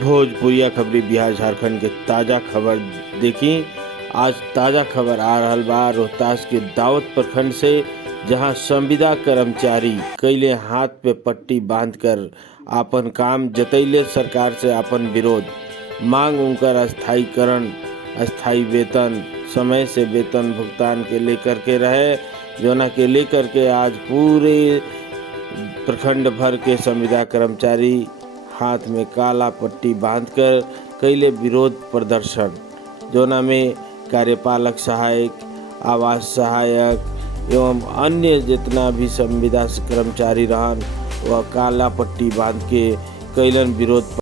भोजपुरिया खबरी बिहार झारखंड के ताज़ा खबर देखी। आज ताज़ा खबर आ रहल बा रोहतास के दाऊद प्रखंड से, जहां संविदा कर्मचारी कइले हाथ पे पट्टी बांधकर आपन काम जतैले सरकार से आपन विरोध मांग उनकर अस्थायीकरण, अस्थायी वेतन, समय से वेतन भुगतान के लेकर के रहे, जोना के लेकर के आज पूरे प्रखंड भर के संविदा कर्मचारी हाथ में काला पट्टी बांधकर कइले विरोध प्रदर्शन, जोना में कार्यपालक सहायक, आवास सहायक एवं अन्य जितना भी संविदा कर्मचारी रहन वह काला पट्टी बांध के कइलन विरोध।